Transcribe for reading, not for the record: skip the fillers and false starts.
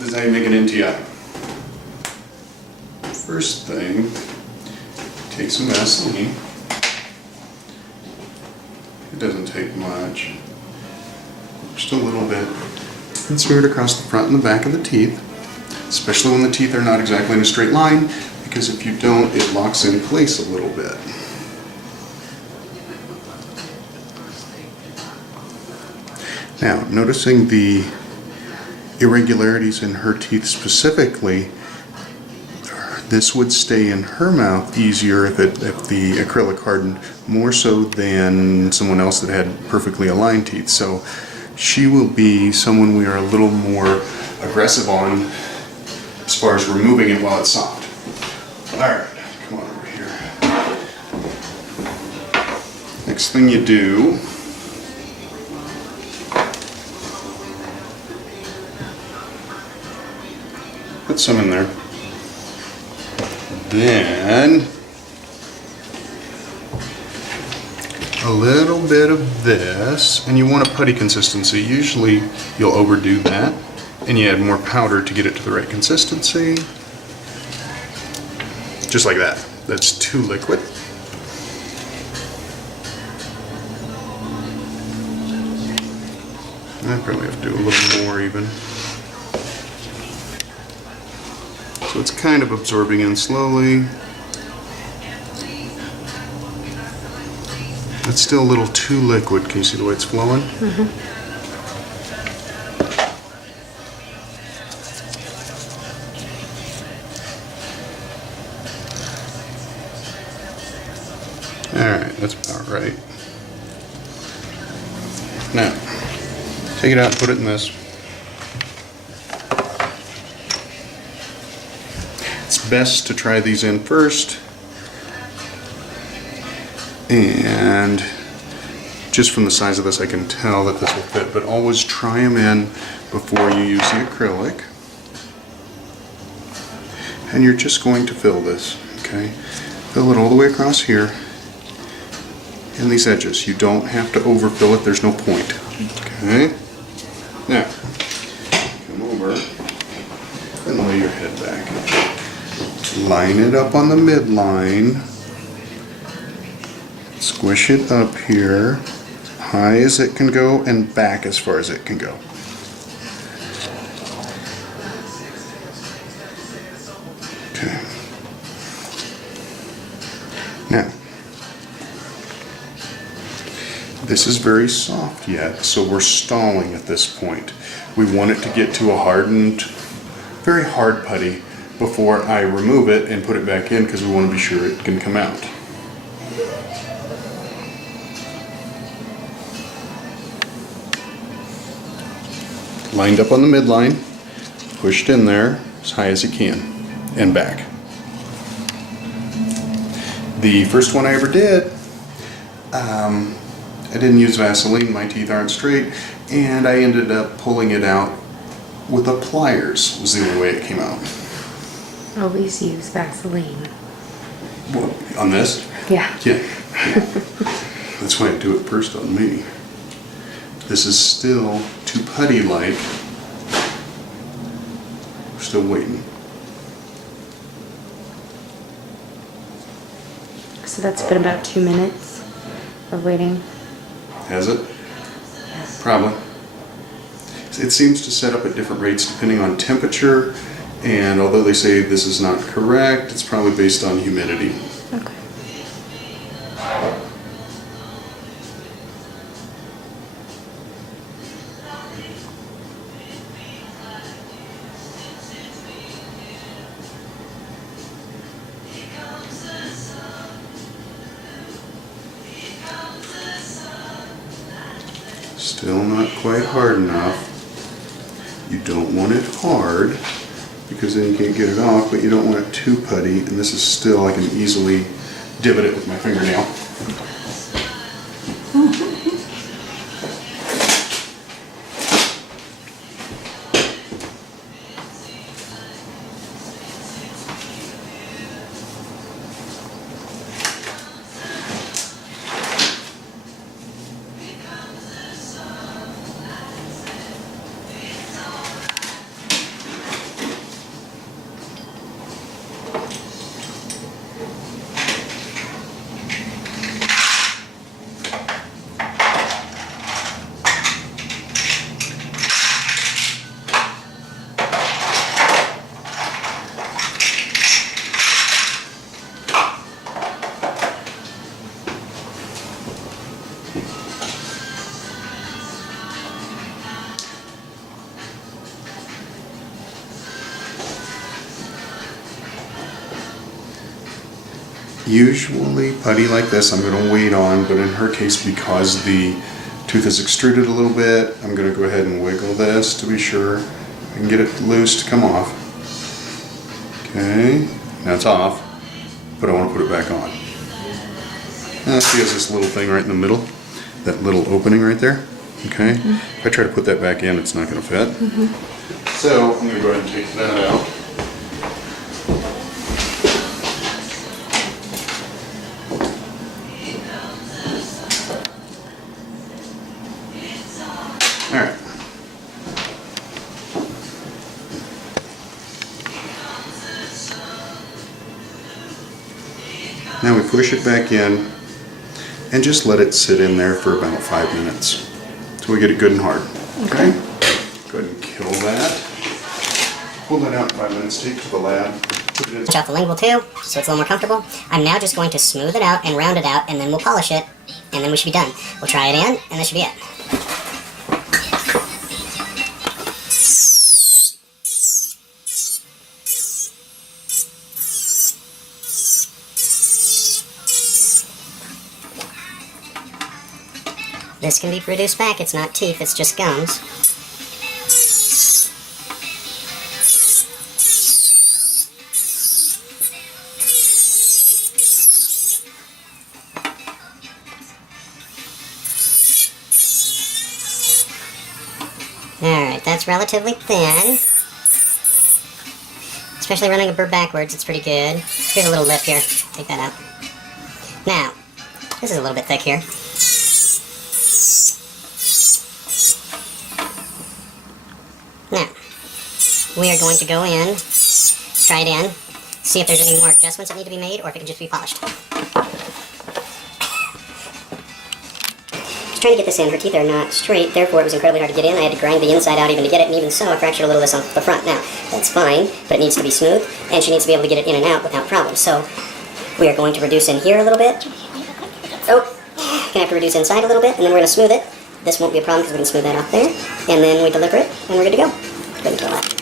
This is how you make an NTI. First thing, take some Vaseline. It doesn't take much, just a little bit, and smear it across the front and the back of the teeth, especially when the teeth are not exactly in a straight line, because if you don't, it locks in place a little bit. Now, noticing the irregularities in her teeth specifically, this would stay in her mouth easier if the acrylic hardened more so than someone else that had perfectly aligned teeth. So she will be someone we are a little more aggressive on as far as removing it while it's soft. Alright, come on over here. Next thing you do, put some in there. Then a little bit of this, and you want a putty consistency. Usually you'll overdo that and you add more powder to get it to the right consistency. Just like that. That's too liquid. I probably have to do a little more even. So it's kind of absorbing in slowly. It's still a little too liquid. Can you see the way it's flowing? Mm-hmm. Alright, that's about right. Now, take it out and put it in this. Best to try these in first, and just from the size of this I can tell that this will fit, but always try them in before you use the acrylic. And you're just going to fill this, okay? Fill it all the way across here and these edges. You don't have to overfill it, there's no point. Okay? Now, come over and lay your head back. Line it up on the midline, squish it up here, high as it can go and back as far as it can go. Okay. Now, this is very soft yet, so we're stalling at this point. We want it to get to a hardened, very hard putty before I remove it and put it back in, because we want to be sure it can come out. Lined up on the midline, pushed in there as high as you can, and back. The first one I ever did, I didn't use Vaseline, my teeth aren't straight, and I ended up pulling it out with a pliers, was the only way it came out. Always use Vaseline. What, on this? Yeah. Yeah. That's why I do it first on me. This is still too putty-like. We're still waiting. So that's been about 2 minutes of waiting. Has it? Yes. Probably. It seems to set up at different rates depending on temperature. And although they say this is not correct, it's probably based on humidity. Okay. Still not quite hard enough. You don't want it hard, because then you can't get it off, but you don't want it too putty, and this is still, I can easily divot it with my fingernail. Usually putty like this I'm going to wait on, but in her case, because the tooth is extruded a little bit, I'm going to go ahead and wiggle this to be sure I can get it loose to come off. Okay, now it's off, but I want to put it back on. Now she has this little thing right in the middle, that little opening right there. Okay, if I try to put that back in, it's not going to fit. So I'm going to go ahead and take that out. Alright. Now we push it back in and just let it sit in there for about 5 minutes until we get it good and hard. Okay? Go ahead and kill that. Pull that out in 5 minutes, take it to the lab. Put it in. Touch out the lingual too, so it's a little more comfortable. I'm now just going to smooth it out and round it out, and then we'll polish it, and then we should be done. We'll try it in, and that should be it. This can be reduced back. It's not teeth, it's just gums. Alright, that's relatively thin. Especially running a burr backwards, it's pretty good. Here's a little lip here. Take that out. Now, this is a little bit thick here. Now, we are going to go in, try it in, see if there's any more adjustments that need to be made, or if it can just be polished. I was trying to get this in. Her teeth are not straight, therefore it was incredibly hard to get in. I had to grind the inside out even to get it, and even so, I fractured a little of this on the front. Now, that's fine, but it needs to be smooth, and she needs to be able to get it in and out without problem. So, we are going to reduce in here a little bit. Oh, gonna have to reduce inside a little bit, and then we're gonna smooth it. This won't be a problem because we can smooth that off there. And then we deliver it, and we're good to go. Go ahead and kill that.